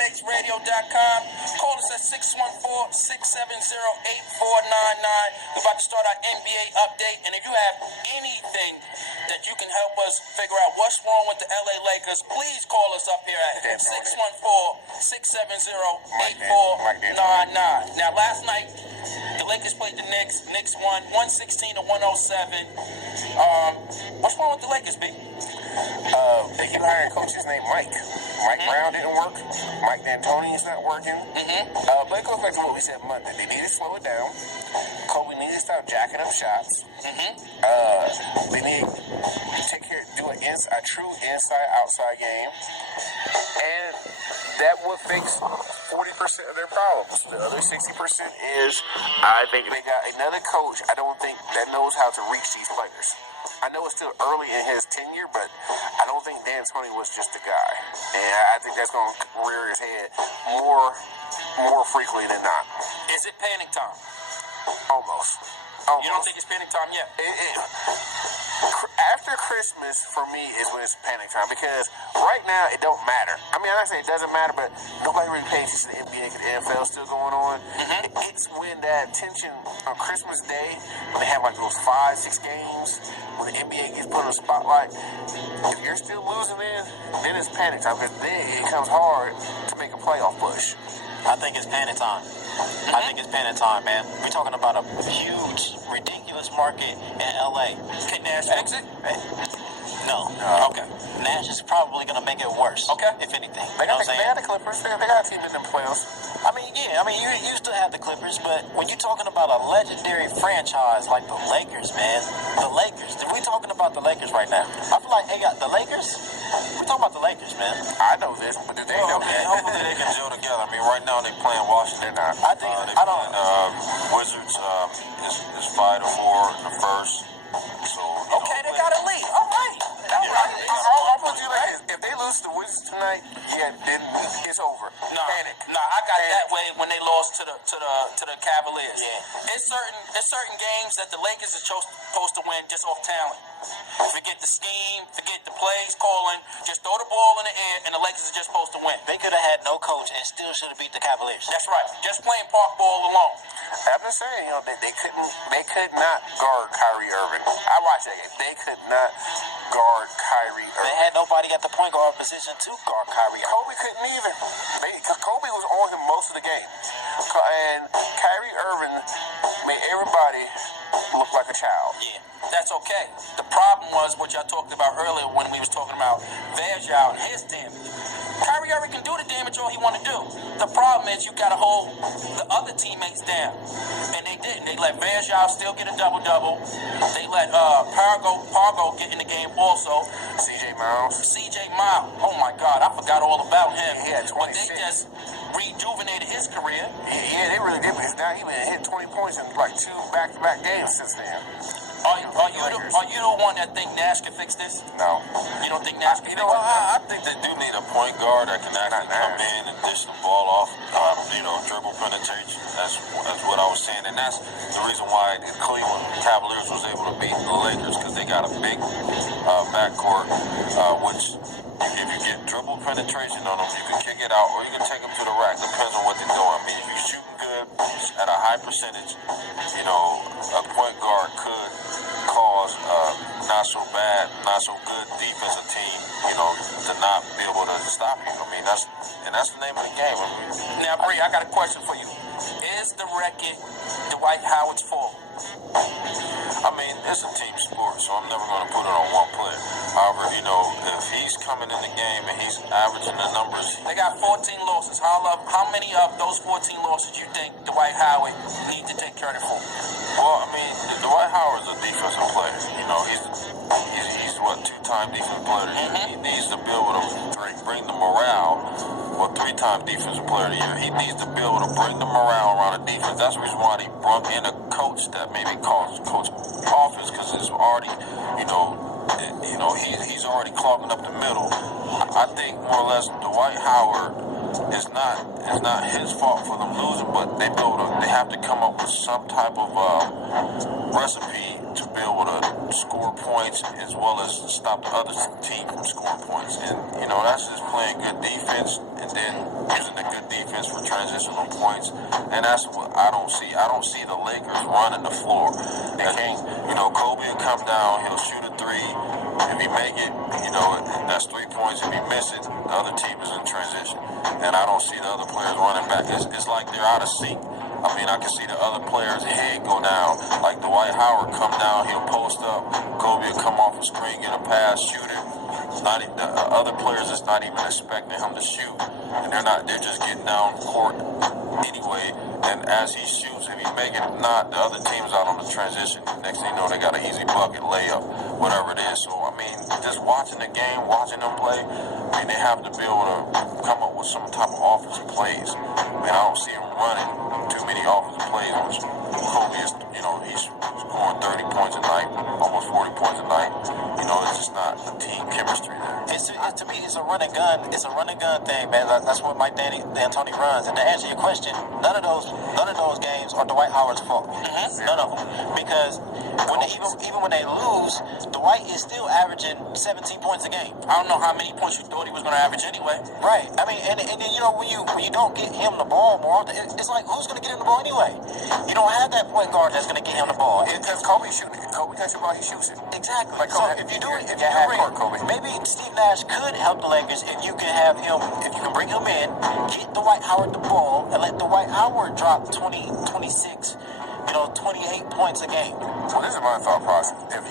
MixRadio.com. Call us at 614-670-8499. We're about to start our NBA update, and if you have anything that you can help us figure out what's wrong with the LA Lakers, please call us up here at 614-670-8499. Now, last night, the Lakers played the Knicks. Knicks won 116-107. What's wrong with the Lakers, B? They keep hiring coaches named Mike. Mike Brown didn't work. Mike D'Antoni is not working. But it goes back to what we said Monday. They need to slow it down. Kobe needs to stop jacking up shots. They need to take care, do a true inside-outside game. And that will fix 40% of their problems. The other 60% is, I think they got another coach, I don't think, that knows how to reach these players. I know it's still early in his tenure, but I don't think D'Antoni was just a guy. And I think that's going to rear his head more frequently than not. Is it panic time? Almost. You don't think it's panic time yet? After Christmas, for me, is when it's panic time. Because right now, it don't matter. I mean, I say it doesn't matter, but nobody really pays attention to the NBA because the NFL is still going on. It's when that tension on Christmas Day, when they have like those 5-6 games, when the NBA gets put on the spotlight, if you're still losing then it's panic time. Because then it becomes hard to make a playoff push. I think it's panic time. I think it's panic time, man. We're talking about a huge, ridiculous market in LA. Can Nash fix it? No. Okay. Nash is probably going to make it worse. Okay. If anything. They got the Clippers. They got a team in the playoffs. I mean, you still have the Clippers, but when you're talking about a legendary franchise like the Lakers, man, we're talking about the Lakers right now. I feel like the Lakers, we're talking about the Lakers, man. I know this, but do they know that? Hopefully they can gel together. I mean, right now they playing Washington. They're not. I think, I don't know. Wizards is 5-4 in the first. So, Okay, they got a lead. All right. I'll put you like this. If they lose to the Wizards tonight, then it's over. Panic. I got that way when they lost to the Cavaliers. Yeah. It's certain games that the Lakers are supposed to win just off talent. Forget the scheme, forget the plays calling, just throw the ball in the air, and the Lakers are just supposed to win. They could have had no coach and still should have beat the Cavaliers. That's right. Just playing park ball alone. I'm just saying, they could not guard Kyrie Irving. I watched that game. They could not guard Kyrie Irving. They had nobody at the point guard position to guard Kyrie Irving. Kobe couldn't even. Kobe was on him most of the game. And Kyrie Irving made everybody look like a child. Yeah, that's okay. The problem was what y'all talked about earlier when we was talking about Varejao and his damage. Kyrie Irving can do the damage all he want to do. The problem is you got to hold the other teammates down. And they didn't. They let Varejao still get a double-double. They let Pargo get in the game also. C.J. Miles. Oh, my God. I forgot all about him. He had 26. But they just rejuvenated his career. Yeah, they really did. Because now he hit 20 points in like 2 back-to-back games since then. Are you the one that think Nash can fix this? No. You don't think Nash can fix it? I think they do need a point guard that can actually come in and dish the ball off. Dribble penetration. That's what I was saying, and that's the reason why the Cleveland Cavaliers was able to beat the Lakers, because they got a big backcourt, which if you get dribble penetration on them, you can kick it out or you can take them to the rack. Depends on what they're doing. I mean, if you're shooting good at a high percentage, a point guard could cause not so bad, not so good defensive team, to not be able to stop you. I mean, that's the name of the game. Now, Bree, I got a question for you. Is the record Dwight Howard's fault? I mean, it's a team sport, so I'm never going to put it on one player. However, if he's coming in the game and he's averaging the numbers. They got 14 losses. How many of those 14 losses you think Dwight Howard needs to take credit for? Well, I mean, Dwight Howard's a defensive player. He's what, 2-time defensive player. He needs to be able to bring the morale. Well, 3-time defensive player of the year. He needs to be able to bring the morale around the defense. That's the reason why they brought in a coach that maybe calls coach offense, because it's already, he's already clogging up the middle. I think more or less Dwight Howard is not his fault for them losing, but they have to come up with some type of recipe to be able to score points as well as stop the other team from scoring points. And that's just playing good defense and then using the good defense for transitional points, and that's what I don't see. I don't see the Lakers running the floor. They can't. You know, Kobe will come down, he'll shoot a three. If he make it, you know, that's 3 points. If he miss it, the other team is in transition. And I don't see the other players running back. It's like they're out of sync. I mean, I can see the other players' head go down. Like Dwight Howard come down, he'll post up. Kobe will come off the screen, get a pass, shoot it. The other players is not even expecting him to shoot. And they're just getting down court anyway. And as he shoots, if he make it, if not, the other team's out on the transition. Next thing you know, they got an easy bucket, layup, whatever it is. So, I mean, just watching the game, watching them play, I mean, they have to be able to come up with some type of offensive plays. I mean, I don't see them running too many offensive plays, which Kobe is, you know, he's scoring 30 points a night, almost 40 points a night. You know, it's just not the team chemistry there. To me, it's a run and gun. It's a run and gun thing, man. That's what Mike D'Antoni runs. And to answer your question, none of those games are Dwight Howard's fault. None of them, because even when they lose, Dwight is still averaging 17 points a game. I don't know how many points you thought he was going to average anyway. Right. I mean, and then, you know, when you don't get him the ball more often, it's like, who's going to get him the ball anyway? You don't have that point guard that's going to get him the ball. Because Kobe's shooting it. Kobe catches the ball, he shoots it. Exactly. Like So Kobe, if you do it, Kobe. maybe Steve Nash could help the Lakers if you can have him, if you can bring him in, get Dwight Howard the ball, and let Dwight Howard drop 20, 26, 28 points a game. Well, this is my thought process. If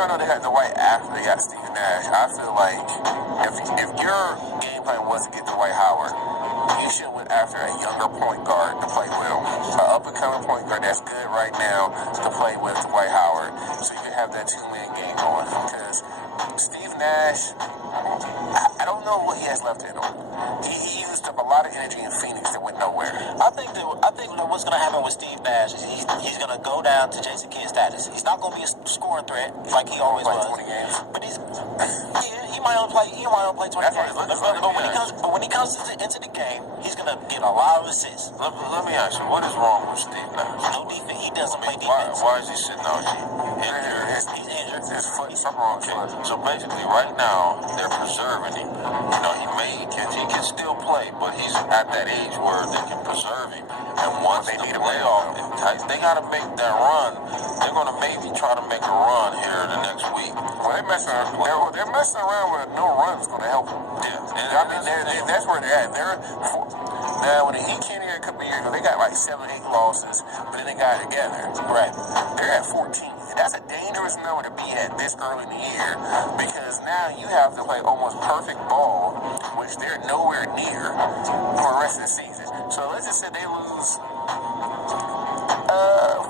I know they had Dwight after they got Steve Nash. I feel like if your game plan was to get Dwight Howard, you should have went after a younger point guard to play with him. An up-and-coming point guard that's good right now to play with Dwight Howard. So you can have that two-man game going. Because Steve Nash, I don't know what he has left in him. He used up a lot of energy in Phoenix that went nowhere. I think that what's going to happen with Steve Nash is he's going to go down to Jason Kidd status. He's not going to be a scoring threat like he always Play was. 20 games. But he might only play 20 games. But when he comes into the game, he's going to get a lot of assists. Let me ask you, what is wrong with Steve Nash? No defense. He doesn't play defense. Why is he sitting out here? He's injured. His foot, something wrong with his foot. So basically, right now they're preserving him. You know, he can still play, but he's at that age where they can preserve him. And once They the need a playoff, they got to make that run. They're going to maybe try to make a run here the next week. Well, they're messing around with no run's going to help them. Yeah, I mean, that's where they're at. Now, when the Heat came here a couple years ago, they got like 7 or 8 losses, but then they got it together. Right. They're at 14. That's a dangerous number to be at this early in the year, because now you have to play almost perfect ball, which they're nowhere near for the rest of the season. So let's just say they lose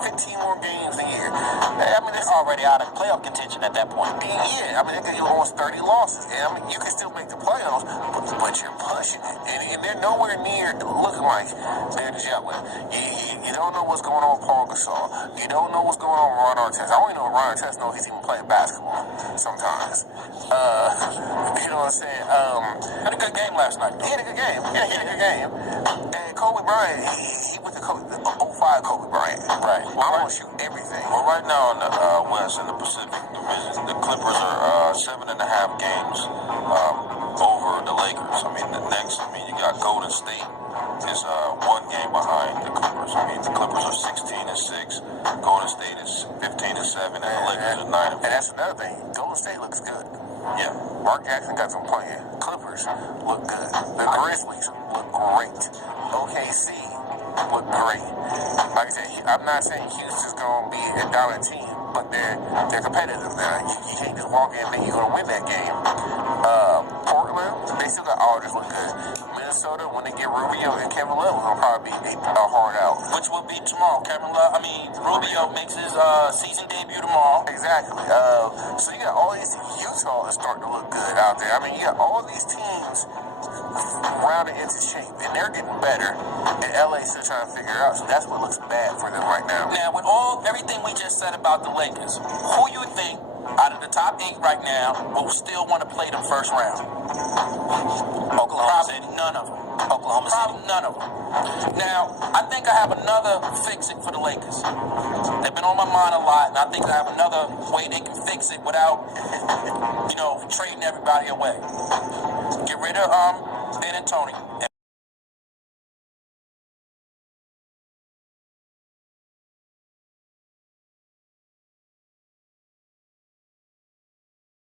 15 more games a year. I mean, They're already out of playoff contention at that point. yeah, I mean, they could get almost 30 losses. And I mean, you can still make the playoffs, but you're pushing it. And they're nowhere near looking like they're gelling. You don't know what's going on with Paul Gasol. You don't know what's going on with Ron Artest. I don't even know if Ron Artest knows he's even playing basketball sometimes. You know what I'm saying? Had a good game last night. He had a good game. Yeah, he had a good game. And Kobe Bryant, he went to 05 Kobe Bryant. Right. I'm going to shoot everything. Well, right now in the West, in the Pacific Division, the Clippers are 7.5 games over the Lakers. I mean, you got Golden State is 1 game behind the Clippers. I mean, the Clippers are 16-6, Golden State is 15-7, and the Lakers are 9-4. And that's another thing. Golden State looks good. Yeah. Mark Jackson got some playing. Clippers look good. The Grizzlies look great. OKC look great. Like I said, I'm not saying Houston's going to be a dominant team, but they're competitive now. You can't just walk in and think you're going to win that game. Portland, they still got Aldridge look good. Minnesota, when they get Rubio and Kevin Love, will probably be hard out. Which will be tomorrow. Rubio makes his season debut tomorrow. Exactly. So you got all these. Utah is starting to look good out there. I mean, you got all these teams rounded into shape, and they're getting better. And LA's still trying to figure it out. So that's what looks bad for them right now. Now, with everything we just said about the Lakers, who you think out of the top 8 right now will still want to play them first round? Oklahoma City. Probably none of them. Oklahoma City. Probably none of them. Now, I think I have another fix-it for the Lakers. They've been on my mind a lot, and I think I have another way they can fix it without, trading everybody away. Get rid of Ben and Tony.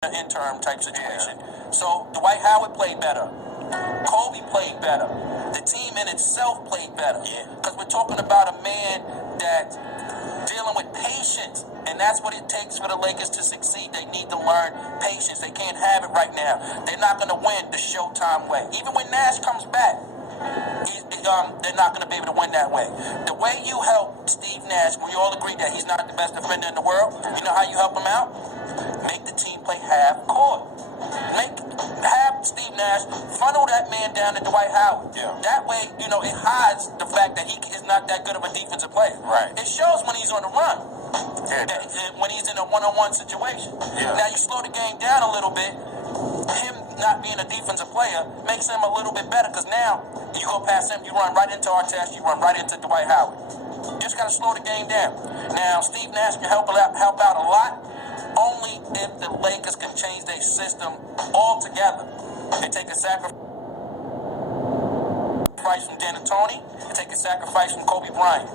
an interim type situation. So Dwight Howard played better. Kobe played better. The team in itself played better. Because we're talking about a man that's dealing with patience. And that's what it takes for the Lakers to succeed. They need to learn patience. They can't have it right now. They're not going to win the Showtime way. Even when Nash comes back, they're not going to be able to win that way. The way you help Steve Nash, we all agree that he's not the best defender in the world. You know how you help him out? Make the team play half court. Have Steve Nash funnel that man down to Dwight Howard. That way, it hides the fact that he is not that good of a defensive player. Right. It shows when he's on the run. When he's in a one-on-one situation. Now you slow the game down a little bit. Him not being a defensive player makes him a little bit better because now you go past him, you run right into Artest, you run right into Dwight Howard. Just got to slow the game down. Now Steve Nash can help out a lot only if the Lakers can change their system altogether and take a sacrifice from D'Antoni and take a sacrifice from Kobe Bryant.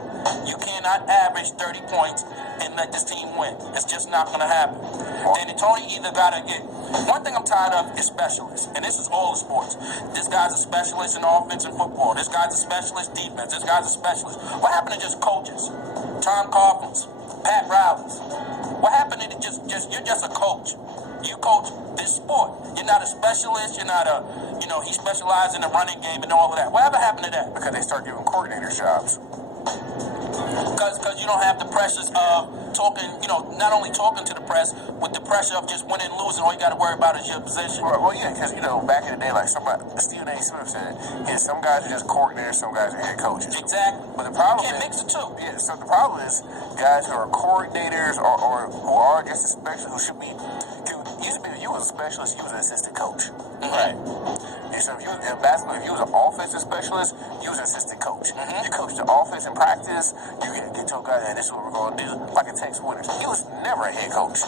You cannot average 30 points and let this team win. It's just not going to happen. D'Antoni either got to get... One thing I'm tired of is specialists, and this is all the sports. This guy's a specialist in offense and football. This guy's a specialist defense. This guy's a specialist. What happened to just coaches? Tom Coughlin, Pat Riley. What happened to you're just a coach. You coach this sport. You're not a specialist. You're not a, he specialized in the running game and all of that. Whatever happened to that? Because they start giving coordinator jobs. Because you don't have the pressures of talking, not only talking to the press, with the pressure of just winning and losing. All you got to worry about is your position. Well, yeah, because, back in the day, like Stephen A. Smith said, some guys are just coordinators, some guys are head coaches. Exactly. But the problem you can't is... mix the two. Yeah, so the problem is guys who are coordinators or who are just a specialist, who should be... If you was a specialist, you was an assistant coach. Right. And so if you in basketball, if you was an offensive specialist, you was an assistant coach. You coached the offense in practice, you get to a guy, and this is what we're going to do, like a Tex Winters. He was never a head coach.